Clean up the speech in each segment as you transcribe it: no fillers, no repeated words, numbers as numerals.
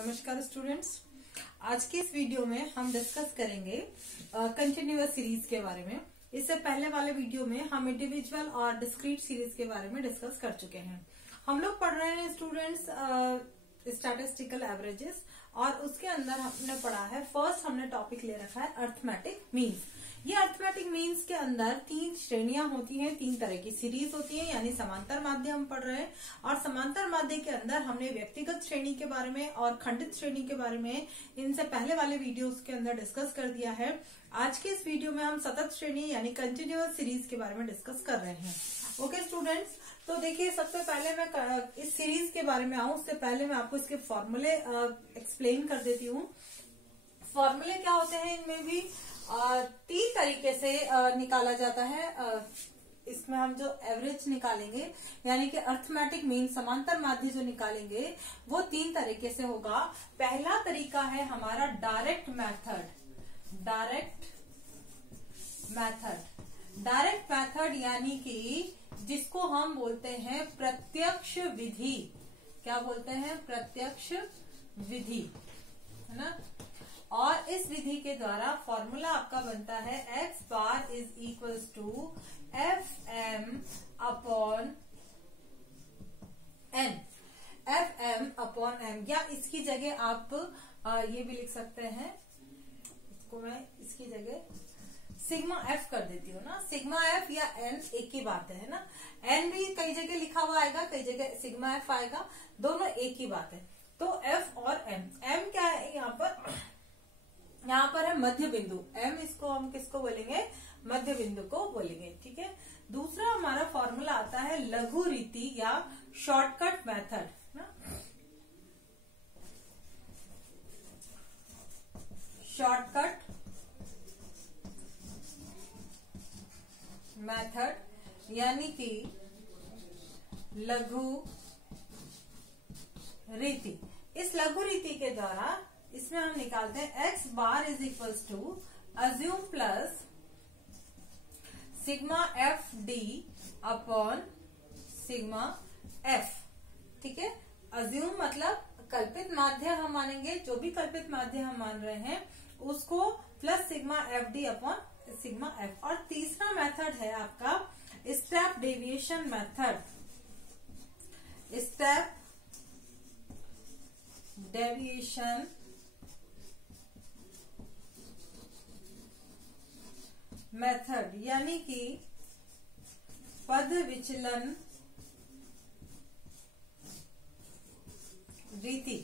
नमस्कार स्टूडेंट्स। आज के इस वीडियो में हम डिस्कस करेंगे कंटिन्यूअस सीरीज के बारे में। इससे पहले वाले वीडियो में हम इंडिविजुअल और डिस्क्रीट सीरीज के बारे में डिस्कस कर चुके हैं। हम लोग पढ़ रहे हैं स्टूडेंट्स स्टैटिस्टिकल एवरेजेस और उसके अंदर हमने पढ़ा है, फर्स्ट हमने टॉपिक ले रखा है अर्थमेटिक मीन्स। ये अर्थमेटिक मीन्स के अंदर तीन श्रेणियां होती हैं, तीन तरह की सीरीज होती है, यानी समांतर माध्य हम पढ़ रहे हैं। और समांतर माध्य के अंदर हमने व्यक्तिगत श्रेणी के बारे में और खंडित श्रेणी के बारे में इनसे पहले वाले वीडियोस के अंदर डिस्कस कर दिया है। आज के इस वीडियो में हम सतत श्रेणी यानी कंटिन्यूअस सीरीज के बारे में डिस्कस कर रहे हैं। ओके स्टूडेंट्स, तो देखिए सबसे पहले मैं इस सीरीज के बारे में आऊं उससे पहले मैं आपको इसके फॉर्मूले एक्सप्लेन कर देती हूँ। फॉर्मूले क्या होते हैं, इनमें भी तीन तरीके से निकाला जाता है। इसमें हम जो एवरेज निकालेंगे यानी कि अर्थमेटिक मीन समांतर माध्य जो निकालेंगे वो तीन तरीके से होगा। पहला तरीका है हमारा डायरेक्ट मेथड। डायरेक्ट मेथड यानी कि जिसको हम बोलते हैं प्रत्यक्ष विधि। क्या बोलते हैं? प्रत्यक्ष विधि, है ना। और इस विधि के द्वारा फॉर्मूला आपका बनता है x bar is equals to FM upon n। FM upon m, या इसकी जगह आप ये भी लिख सकते हैं, इसको मैं इसकी जगह सिग्मा f कर देती हूँ ना। सिग्मा f या n एक ही बात है ना। n भी कई जगह लिखा हुआ आएगा, कई जगह सिग्मा f आएगा, दोनों एक ही बात है। तो f और m क्या है यहाँ पर है मध्य बिंदु। m इसको हम किसको बोलेंगे? मध्य बिंदु को बोलेंगे, ठीक है। दूसरा हमारा फॉर्मूला आता है लघु रीति या शॉर्टकट मेथड ना। शॉर्टकट मेथड यानी कि लघु रीति। इस लघु रीति के द्वारा इसमें हम निकालते हैं x bar is equals to assume plus sigma F D upon sigma F, ठीक है। अज्यूम मतलब कल्पित माध्य हम मानेंगे, जो भी कल्पित माध्य हम मान रहे हैं उसको, plus sigma F D upon sigma F. और तीसरा मेथड है आपका step deviation method. Step deviation method यानी कि पद विचलन रीति।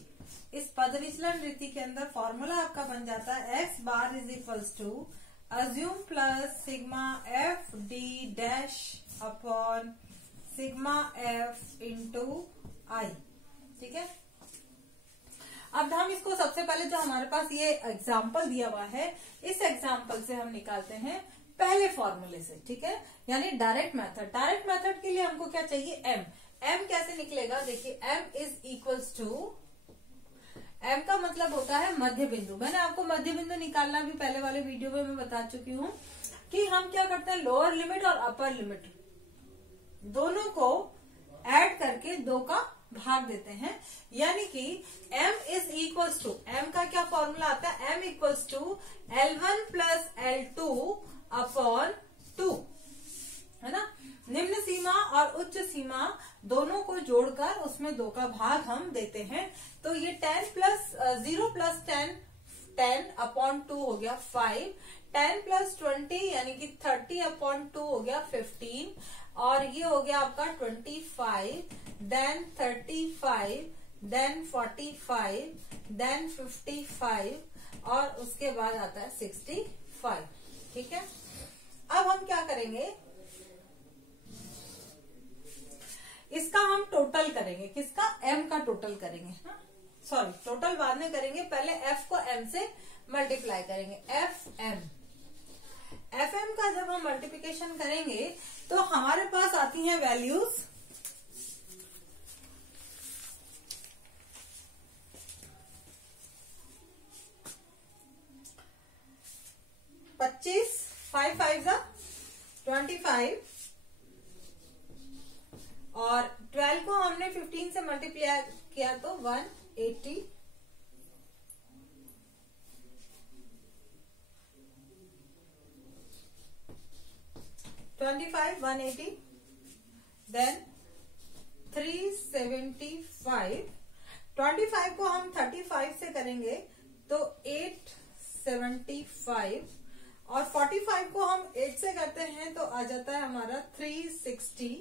इस पद विचलन रीति के अंदर फॉर्मूला आपका बन जाता है x bar is equals to assume plus sigma F d dash upon sigma f into I, ठीक है। अब हम इसको सबसे पहले जो हमारे पास ये एग्जाम्पल दिया हुआ है, इस एग्जाम्पल से हम निकालते हैं पहले फॉर्मूले से, ठीक है, यानी डायरेक्ट मेथड। डायरेक्ट मेथड के लिए हमको क्या चाहिए? m कैसे निकलेगा? देखिए m is equals to, m का मतलब होता है मध्य बिंदु। मैंने आपको मध्य बिंदु निकालना भी पहले वाले वीडियो में मैं बता चुकी हूँ कि हम क्या करते हैं, लोअर लिमिट और अपर लिमिट दोनों को ऐड करके दो का भाग देते हैं, यानी कि m is equals to, m का क्या फॉर्मूला आता है? m equals to L1 plus L2 upon 2, है ना। निम्न सीमा और उच्च सीमा दोनों को जोड़कर उसमें दो का भाग हम देते हैं। तो ये 10 प्लस 0 प्लस 10 अपॉन 2 हो गया 5, 10 प्लस 20 यानी कि 30 अपॉन 2 हो गया 15, और ये हो गया आपका 25, देन 35, देन 45, देन 55 और उसके बाद आता है 65, ठीक है। अब हम क्या करेंगे, इसका हम टोटल करेंगे। किसका? m का टोटल करेंगे। सॉरी, टोटल बाद में करेंगे, पहले f को m से मल्टीप्लाई करेंगे। fm का जब हम मल्टीप्लिकेशन करेंगे तो हमारे पास आती हैं वैल्यूज 25, 5 5 25 और 12 को हमने 15 से मल्टीप्लाई किया तो 180 25 180, देन 375। 25 को हम 35 से करेंगे तो 875, और 45 को हम 8 से करते हैं तो आ जाता है हमारा 360,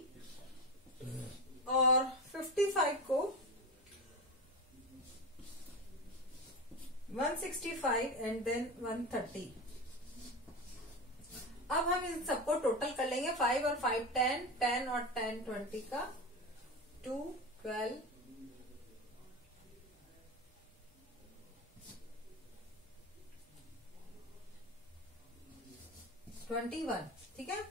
और 55 को 165 एंड देन 130। अब हम इन सबको टोटल कर लेंगे। 5 और 5 10, 10 और 10 20 का 2 12 21, ठीक है।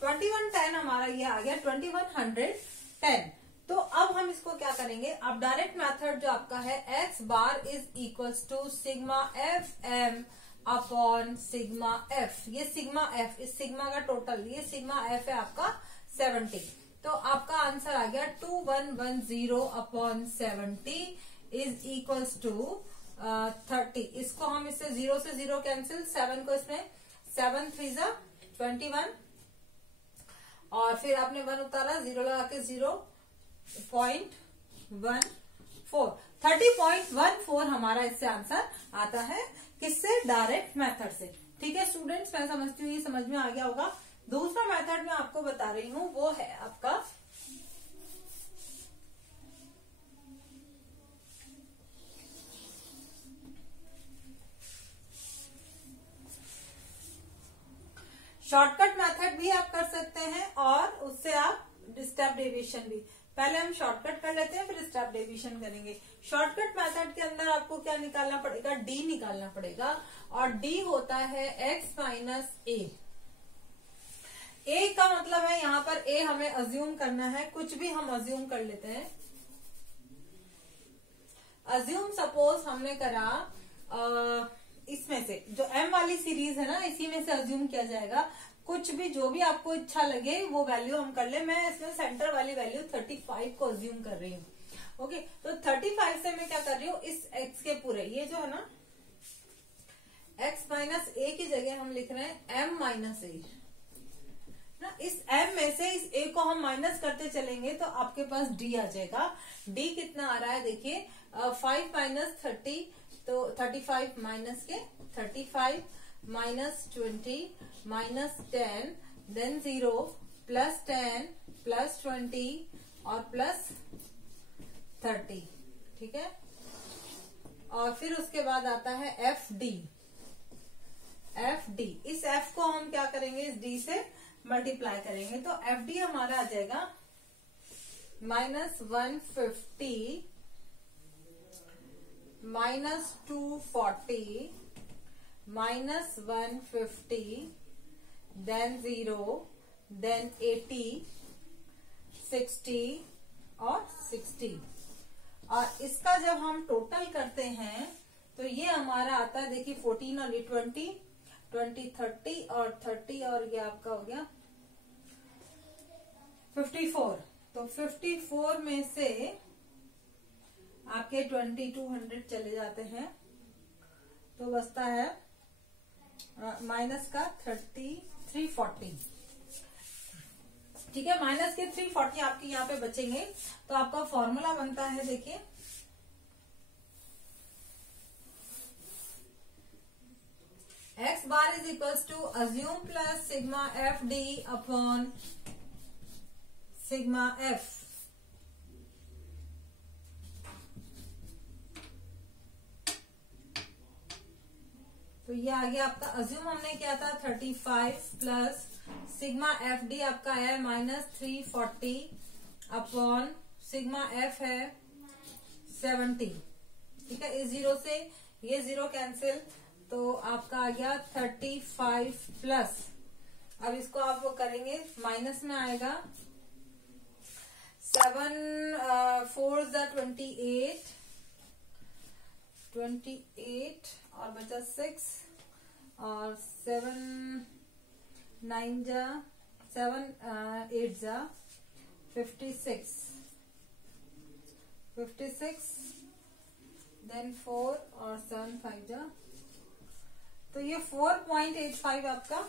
2110 हमारा ये आ गया 2110। तो अब हम इसको क्या करेंगे, अब डायरेक्ट मेथड जो आपका है x bar is equals to sigma F M upon sigma F. ये सिग्मा एफ, इस सिग्मा का टोटल, ये सिग्मा एफ है आपका 70। तो आपका आंसर आ गया 2110 अपॉन 70 इज इक्वल्स टू 30। इसको हम इससे 0 से 0 कैंसिल, 7 को इसमें 7 3 जा 21, और फिर आपने 1 उतारा, 0 लगा के 0.14 30.14 हमारा इससे आंसर आता है। किससे? डायरेक्ट मेथड से। ठीक है स्टूडेंट्स, मैं समझती हूँ ये समझ में आ गया होगा। दूसरा मेथड मैं आपको बता रही हूँ वो है आपका शॉर्टकट मेथड भी आप कर सकते हैं, और उससे आप स्टेप डेविएशन भी। पहले हम शॉर्टकट कर लेते हैं, फिर स्टेप डेविएशन करेंगे। शॉर्टकट मेथड के अंदर आपको क्या निकालना पड़ेगा? डी निकालना पड़ेगा, और डी होता है x माइनस ए। ए का मतलब है यहाँ पर ए हमें अज्यूम करना है, कुछ भी हम अज्यूम कर लेते हैं। अज्यूम सपोज हमने करा इसमें से जो m वाली सीरीज है ना, इसी में से अज्यूम किया जाएगा। कुछ भी, जो भी आपको इच्छा लगे वो वैल्यू हम कर ले। मैं इसमें सेंटर वाली वैल्यू 35 को अज्यूम कर रही हूँ। ओके, तो 35 से मैं क्या कर रही हूँ, इस x के पूरे, ये जो है ना x माइनस ए की जगह हम लिख रहे हैं m माइनस ए ना। इस m में से इस a को हम माइनस करते चलेंगे तो आपके पास d आ जाएगा। d कितना आ रहा है देखिए, 5 माइनस 30, तो 35 माइनस के 35 minus 20 minus 10 then 0 plus 10 plus 20 और प्लस 30। ठीक है, और फिर उसके बाद आता है एफ डी। एफ डी, इस एफ को हम क्या करेंगे, इस डी से मल्टीप्लाई करेंगे, तो एफ डी हमारा आ जाएगा minus 150 minus 240 minus 150 then 0 then 80 60 और 60। और इसका जब हम टोटल करते हैं तो ये हमारा आता है देखिए 14 और ये 20 30 और 30 और ये आपका हो गया 54। तो 54 में से आपके 2200 चले जाते हैं, तो बचता है माइनस का 340। ठीक है, माइनस के 340 आपके यहाँ पे बचेंगे। तो आपका फॉर्मूला बनता है देखिए, x bar is equals to assume plus sigma F D upon sigma F. तो ये आ गया आपका अज्यूम हमने किया था 35 प्लस सिग्मा एफ डी आपका है माइनस 340 अपॉन सिग्मा एफ है 70। ठीक है, इस 0 से ये 0 कैंसिल, तो आपका आ गया 35 प्लस, अब इसको आप वो करेंगे माइनस में आएगा 7 4 28 28 और बचा 6 और 7 9 जा 7 8 जा 56 देन 4 और 7 5 जा, तो ये 4.85 आपका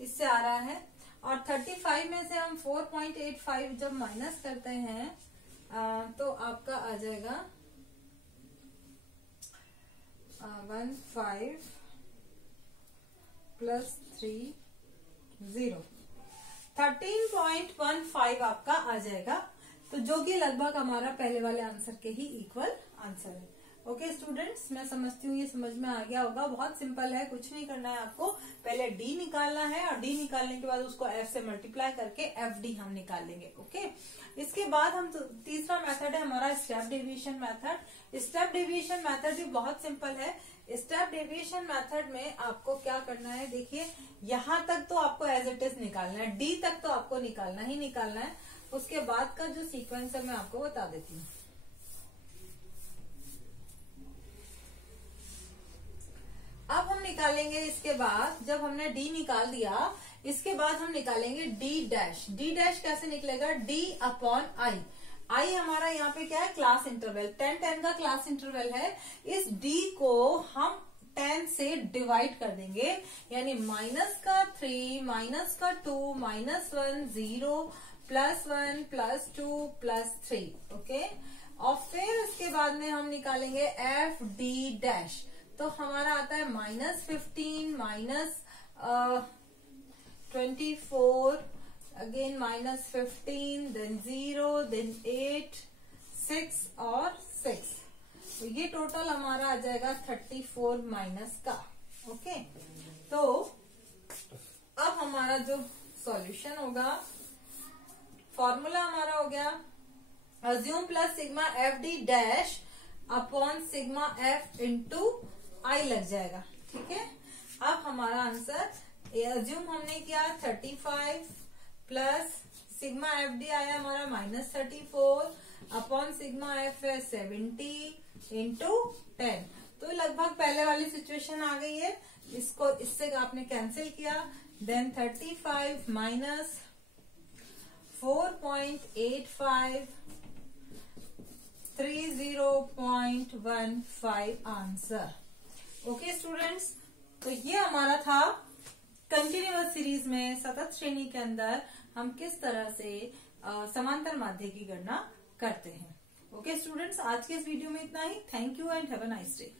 इससे आ रहा है। और 35 में से हम 4.85 जब माइनस करते हैं तो आपका आ जाएगा 15 प्लस 3 0 13.15 आपका आ जाएगा, तो जो कि लगभग हमारा पहले वाले आंसर के ही इक्वल आंसर है। ओके स्टूडेंट्स, मैं समझती हूँ ये समझ में आ गया होगा। बहुत सिंपल है, कुछ नहीं करना है आपको, पहले डी निकालना है और डी निकालने के बाद उसको एफ से मल्टीप्लाई करके एफ डी हम निकालेंगे। ओके, इसके बाद हम तीसरा मेथड है हमारा step deviation method. Step deviation method भी बहुत सिंपल है। स्टेप डेविएशन मेथड में आपको क्या करना है, देखिए यहाँ तक तो आपको एज इट इज निकालना है, डी तक तो आपको निकालना ही निकालना है। उसके बाद का जो सीक्वेंस है मैं आपको बता देती हूँ। अब हम निकालेंगे, इसके बाद जब हमने डी निकाल दिया, इसके बाद हम निकालेंगे डी डैश। डी डैश कैसे निकलेगा, डी अपॉन आई। आई हमारा यहाँ पे क्या है, क्लास इंटरवल, 10 का क्लास इंटरवल है। इस डी को हम 10 से डिवाइड कर देंगे, यानी माइनस का 3, माइनस का 2, minus 1, 0, plus 1, plus 2, plus 3। Okay, और फिर उसके बाद में हम निकालेंगे एफ डी डैश, तो हमारा आता है -15, -24, अगेन -15, देन 0, देन 8, 6 और 6, तो ये टोटल हमारा आ जाएगा 34 माइनस का। ओके, तो अब हमारा जो सॉल्यूशन होगा, फॉर्मूला हमारा हो गया assume plus sigma F d dash upon sigma f into I लग जाएगा। ठीक है, अब हमारा आंसर अज्यूम हमने किया 35 प्लस सिग्मा एफ डी आया हमारा -34 अपॉन सिग्मा एफ है 70 इंटू 10, तो लगभग पहले वाली सिचुएशन आ गई है। इसको इससे आपने कैंसिल किया, then 35 minus 4.85 30.15 answer. Okay students, तो ये हमारा था कंटिन्यूअस सीरीज में सतत श्रेणी के अंदर हम किस तरह से समांतर माध्य की गणना करते हैं। ओके स्टूडेंट्स, आज के इस वीडियो में इतना ही। Thank you and have a nice day.